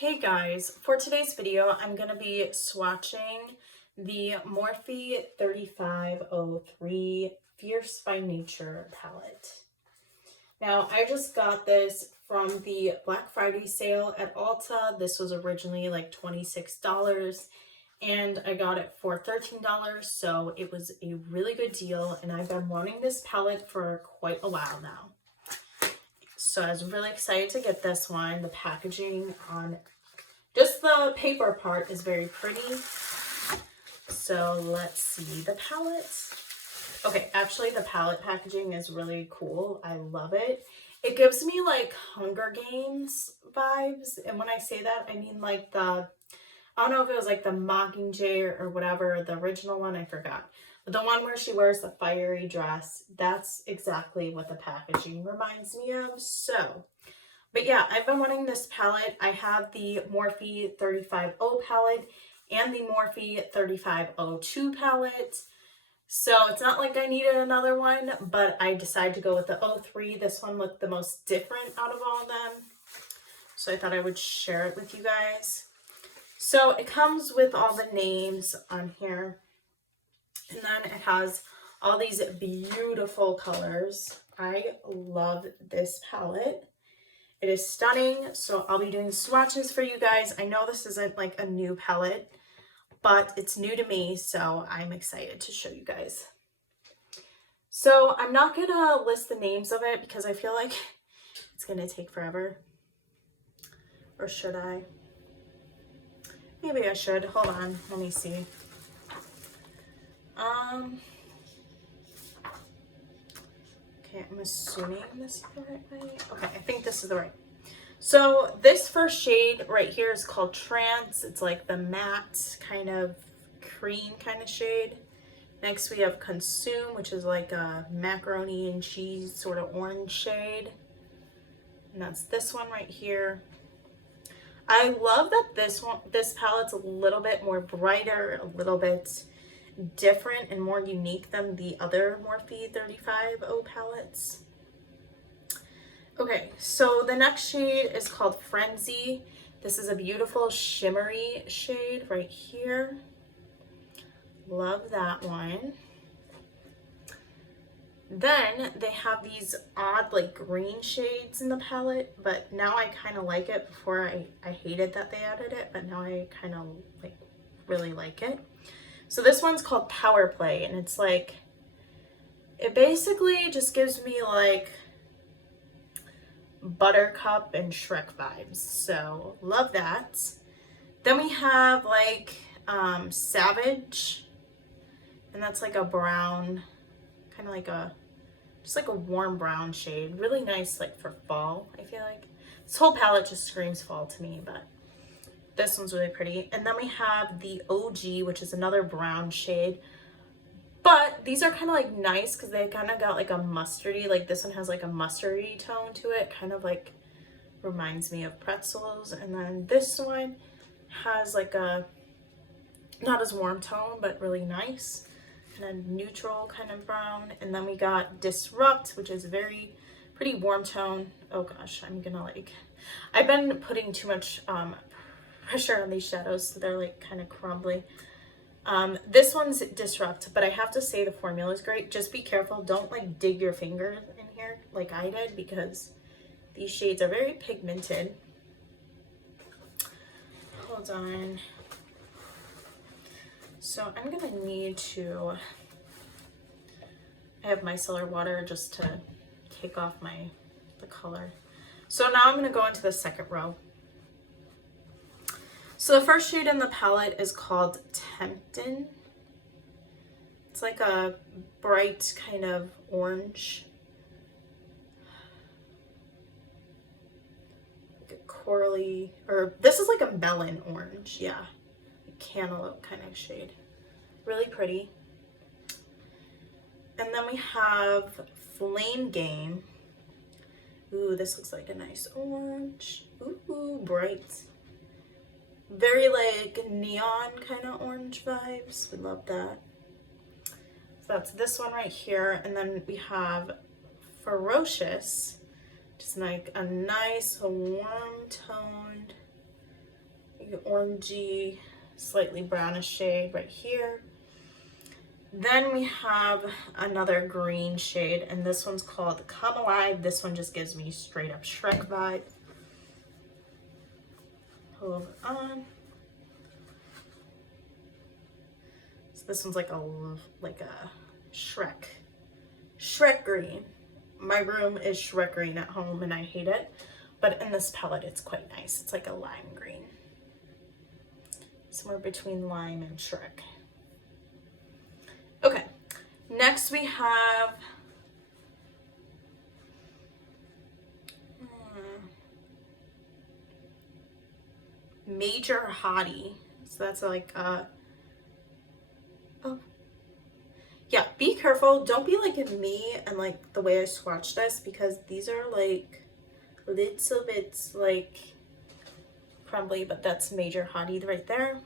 Hey guys, for today's video, I'm going to be swatching the Morphe 3503 Fierce by Nature palette. Now, I just got this from the Black Friday sale at Ulta. This was originally like $26 and I got it for $13, so it was a really good deal and I've been wanting this palette for quite a while now. So I was really excited to get this one. The packaging on just the paper part is very pretty. So let's see the palette. Okay, actually the palette packaging is really cool. I love it. It gives me like Hunger Games vibes. And when I say that, I mean like I don't know if it was like the Mockingjay or whatever, the original one, I forgot. But the one where she wears the fiery dress, that's exactly what the packaging reminds me of. So, but yeah, I've been wanting this palette. I have the Morphe 350 palette and the Morphe 3502 palette. So it's not like I needed another one, but I decided to go with the 03. This one looked the most different out of all of them. So I thought I would share it with you guys. So it comes with all the names on here. And then it has all these beautiful colors. I love this palette. It is stunning. So I'll be doing swatches for you guys. I know this isn't like a new palette, but it's new to me. So I'm excited to show you guys. So I'm not going to list the names of it because I feel like it's going to take forever. Or should I? Maybe I should. Hold on. Let me see. Okay, I'm assuming this is the right way. Okay, I think this is the right. So this first shade right here is called Trance. It's like the matte kind of cream kind of shade. Next we have Consume, which is like a macaroni and cheese sort of orange shade. And that's this one right here. I love that this palette's a little bit more brighter, a little bit different and more unique than the other Morphe 350 palettes. Okay, so the next shade is called Frenzy. This is a beautiful shimmery shade right here. Love that one. Then they have these odd like green shades in the palette, but now I kind of like it. Before I hated that they added it, but now I kind of like really like it. So this one's called Power Play, and it's like, it basically just gives me like Buttercup and Shrek vibes. So love that. Then we have like Savage, and that's like a brown, kind of like just like a warm brown shade. Really nice like for fall, I feel like. This whole palette just screams fall to me, but this one's really pretty. And then we have the OG, which is another brown shade. But these are kind of like nice because they kind of got like a mustardy, like this one has like a mustardy tone to it. Kind of like reminds me of pretzels. And then this one has like a, not as warm tone, but really nice. And a neutral kind of brown. And then we got Disrupt, which is very pretty warm tone. Oh gosh, I'm gonna like, I've been putting too much pressure on these shadows, so they're like kind of crumbly. This one's Disrupt, but I have to say the formula is great. Just be careful, don't like dig your finger in here like I did, because these shades are very pigmented. Hold on. So I'm gonna need to, I have micellar water just to take off the color. So now I'm gonna go into the second row. So the first shade in the palette is called Temptin'. It's like a bright kind of orange. Like a corally, or this is like a melon orange, yeah. A cantaloupe kind of shade. Really pretty. And then we have Flame Game. Ooh, this looks like a nice orange. Ooh, bright. Very like neon kind of orange vibes. We love that. So that's this one right here. And then we have Ferocious, just like a nice warm toned orangey, slightly brownish shade right here. Then we have another green shade, and this one's called Come Alive. This one just gives me straight up Shrek vibe. Pull it on. So this one's like a Shrek green. My room is Shrek green at home and I hate it, but in this palette it's quite nice. It's like a lime green. Somewhere between lime and Shrek. Okay, next we have Major Hottie. So that's like oh yeah, be careful. Don't be like me and like the way I swatch this, because these are like little bits like crumbly, but that's Major Hottie right there.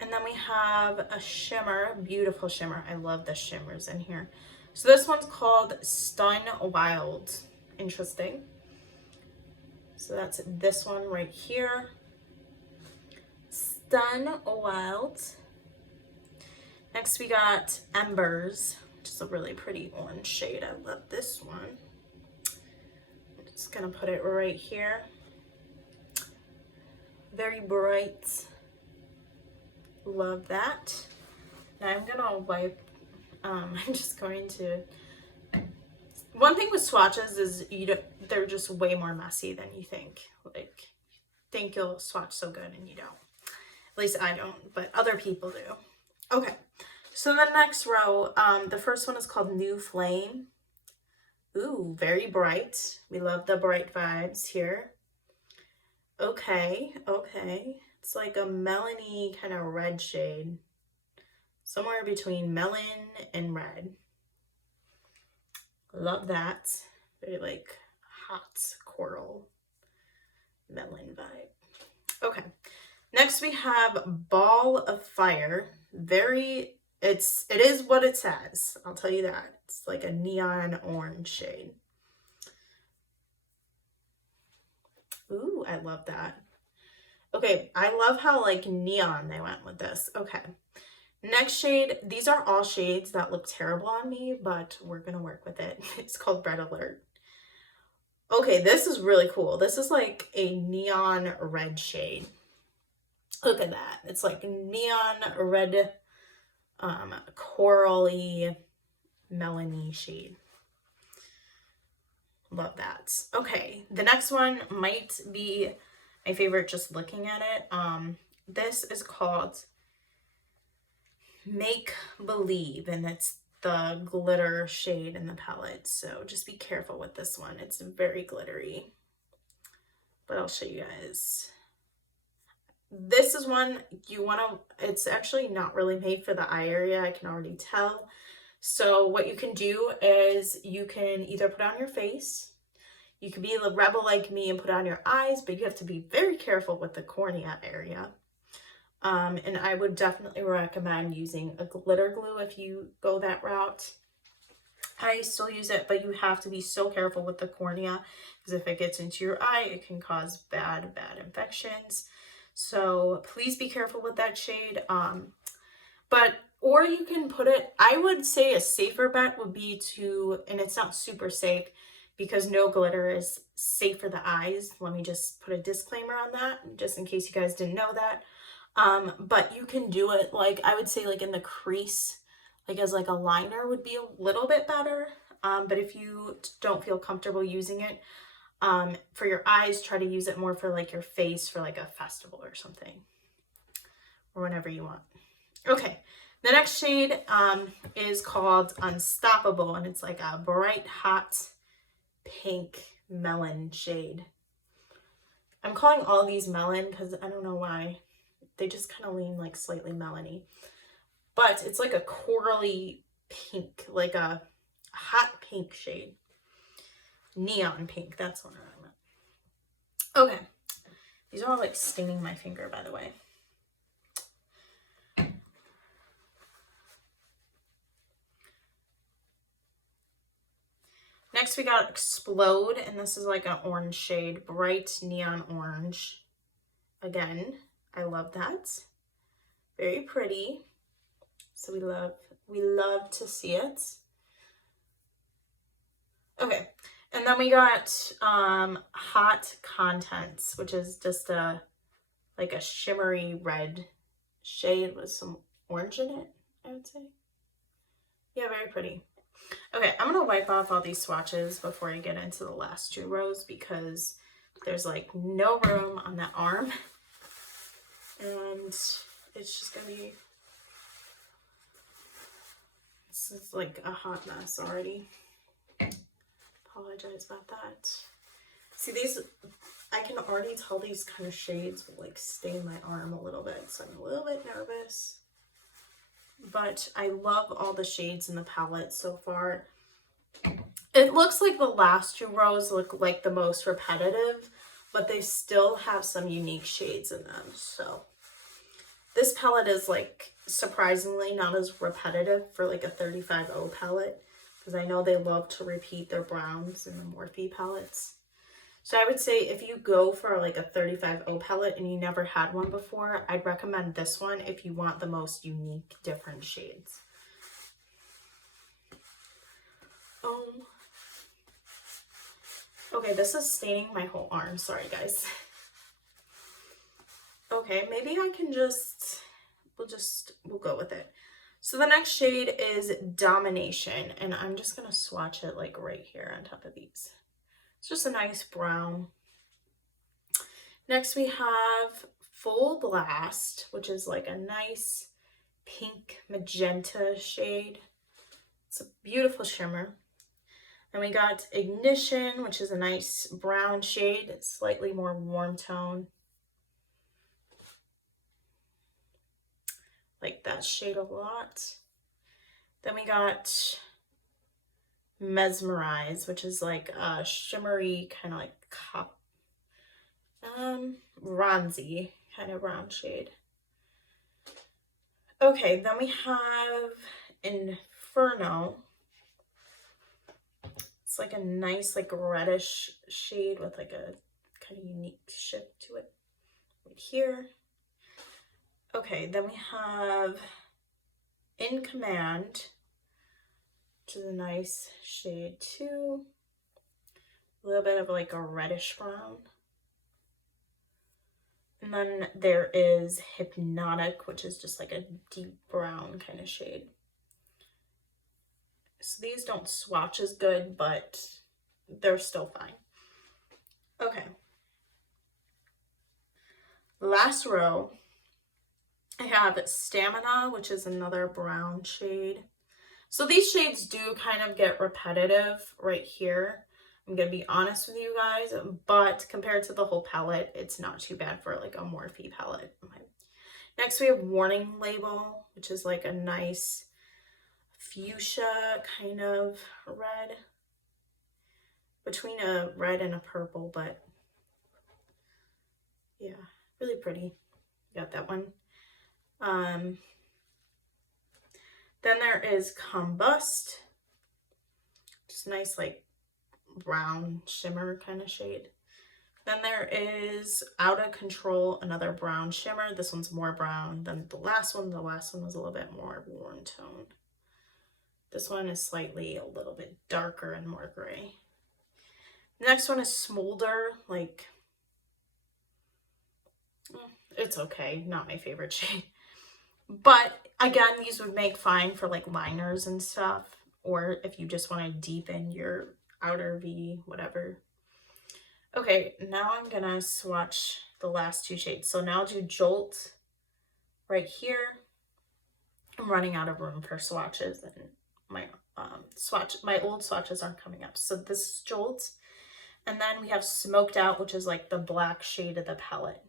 And then we have a shimmer, beautiful shimmer. I love the shimmers in here. So this one's called Stun Wild. Interesting. So that's this one right here. Stun Wild. Next we got Embers, which is a really pretty orange shade. I love this one. I'm just gonna put it right here. Very bright. Love that. Now I'm gonna wipe, I'm just going to, one thing with swatches is they're just way more messy than you think. Like, think you'll swatch so good and you don't. At least I don't, but other people do. Okay, so the next row, the first one is called New Flame. Ooh, very bright. We love the bright vibes here. Okay. It's like a melony kind of red shade. Somewhere between melon and red. Love that. Very like hot coral melon vibe. Okay. Next we have Ball of Fire. It is what it says. I'll tell you that. It's like a neon orange shade. Ooh, I love that. Okay, I love how like neon they went with this. Okay, next shade. These are all shades that look terrible on me, but we're gonna work with it. It's called Red Alert. Okay, this is really cool. This is like a neon red shade. Look at that. It's like neon red, corally, melony shade. Love that. Okay, the next one might be my favorite just looking at it. This is called Make Believe, and it's the glitter shade in the palette. So just be careful with this one. It's very glittery, but I'll show you guys. This is one you want to, it's actually not really made for the eye area. I can already tell. So what you can do is you can either put on your face. You can be a rebel like me and put on your eyes, but you have to be very careful with the cornea area. And I would definitely recommend using a glitter glue if you go that route. I still use it, but you have to be so careful with the cornea, because if it gets into your eye, it can cause bad infections. So please be careful with that shade. Or you can put it, I would say a safer bet would be to, and it's not super safe, because no glitter is safe for the eyes. Let me just put a disclaimer on that, just in case you guys didn't know that. But you can do it, like, I would say like in the crease, like as like a liner would be a little bit better. But if you don't feel comfortable using it for your eyes, try to use it more for like your face for like a festival or something, or whenever you want. Okay. The next shade is called Unstoppable, and it's like a bright, hot pink melon shade. I'm calling all these melon because I don't know why. They just kind of lean like slightly melony. But it's like a corally pink, like a hot pink shade. Neon pink, that's what I meant. Okay. These are all like staining my finger, by the way. Next we got Explode, and this is like an orange shade, bright neon orange. Again, I love that. Very pretty. So we love to see it. Okay, and then we got Hot Contents, which is just like a shimmery red shade with some orange in it, I would say. Yeah, very pretty. Okay, I'm gonna wipe off all these swatches before I get into the last 2 rows because there's like no room on that arm. And it's just gonna be, this is like a hot mess already. Apologize about that. See, these, I can already tell these kind of shades will like stain my arm a little bit, so I'm a little bit nervous. But I love all the shades in the palette so far. It looks like the last 2 rows look like the most repetitive, but they still have some unique shades in them. So this palette is like surprisingly not as repetitive for like a 35O palette, because I know they love to repeat their browns in the Morphe palettes. So I would say if you go for like a 35O palette and you never had one before, I'd recommend this one if you want the most unique, different shades. Okay, this is staining my whole arm. Sorry, guys. Okay, maybe I can just, we'll go with it. So the next shade is Domination, and I'm just gonna swatch it like right here on top of these. It's just a nice brown. Next we have Full Blast, which is like a nice pink magenta shade. It's a beautiful shimmer. Then we got Ignition, which is a nice brown shade. It's slightly more warm tone. Like that shade a lot. Then we got Mesmerize, which is like a shimmery kind of like bronzy kind of brown shade. Okay, then we have Inferno. It's like a nice like reddish shade with like a kind of unique shift to it right here. Okay, then we have In Command, which is a nice shade too. A little bit of like a reddish brown. And then there is Hypnotic, which is just like a deep brown kind of shade. So these don't swatch as good, but they're still fine. Okay. Last row, I have Stamina, which is another brown shade. So these shades do kind of get repetitive right here. I'm going to be honest with you guys, but compared to the whole palette, it's not too bad for like a Morphe palette. Okay. Next, we have Warning Label, which is like a nice fuchsia kind of red. Between a red and a purple, but yeah, really pretty. Got that one. Then there is Combust, just nice like brown shimmer kind of shade. Then there is Out of Control, another brown shimmer. This one's more brown than the last one. The last one was a little bit more warm tone. This one is slightly a little bit darker and more gray. The next one is Smolder, like, it's okay, not my favorite shade. But again, these would make fine for like liners and stuff, or if you just want to deepen your outer V, whatever. Okay, now I'm gonna swatch the last 2 shades. So now I'll do Jolt right here. I'm running out of room for swatches, and my my old swatches aren't coming up. So this is Jolt. And then we have Smoked Out, which is like the black shade of the palette.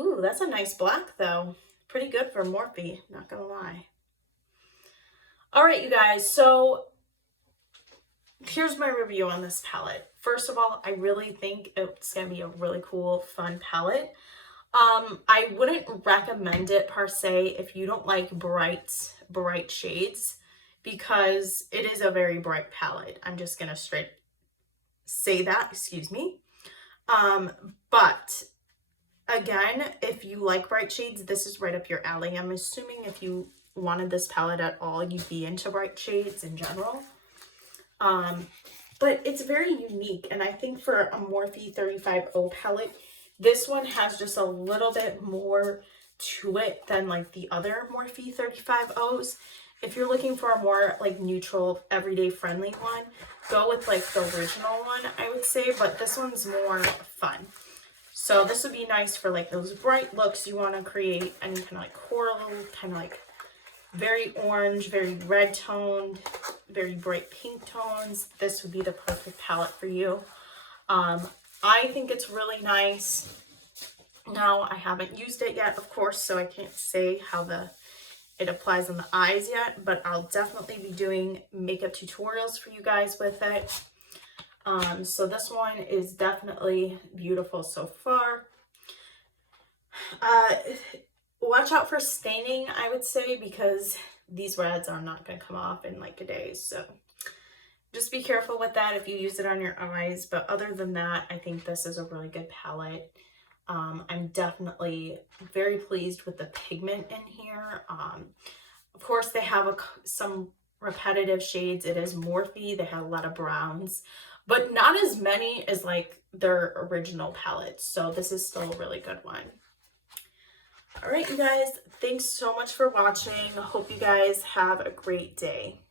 Ooh, that's a nice black though. Pretty good for Morphe, not gonna lie. All right, you guys, so here's my review on this palette. First of all, I really think it's gonna be a really cool, fun palette. I wouldn't recommend it per se if you don't like bright shades, because it is a very bright palette. I'm just gonna straight say that, excuse me. But Again, if you like bright shades, this is right up your alley. I'm assuming if you wanted this palette at all, you'd be into bright shades in general. But it's very unique, and I think for a Morphe 35O palette, this one has just a little bit more to it than like the other Morphe 35Os. If you're looking for a more like neutral, everyday friendly one, go with like the original one, I would say, but this one's more fun. So this would be nice for like those bright looks you want to create, any kind of like coral, kind of like very orange, very red toned, very bright pink tones. This would be the perfect palette for you. I think it's really nice. Now, I haven't used it yet, of course, so I can't say how it applies on the eyes yet, but I'll definitely be doing makeup tutorials for you guys with it. So this one is definitely beautiful so far. Watch out for staining, I would say, because these reds are not going to come off in like a day. So just be careful with that if you use it on your eyes. But other than that, I think this is a really good palette. I'm definitely very pleased with the pigment in here. Of course, they have some repetitive shades. It is Morphe. They have a lot of browns, but not as many as like their original palettes. So this is still a really good one. All right, you guys, thanks so much for watching. Hope you guys have a great day.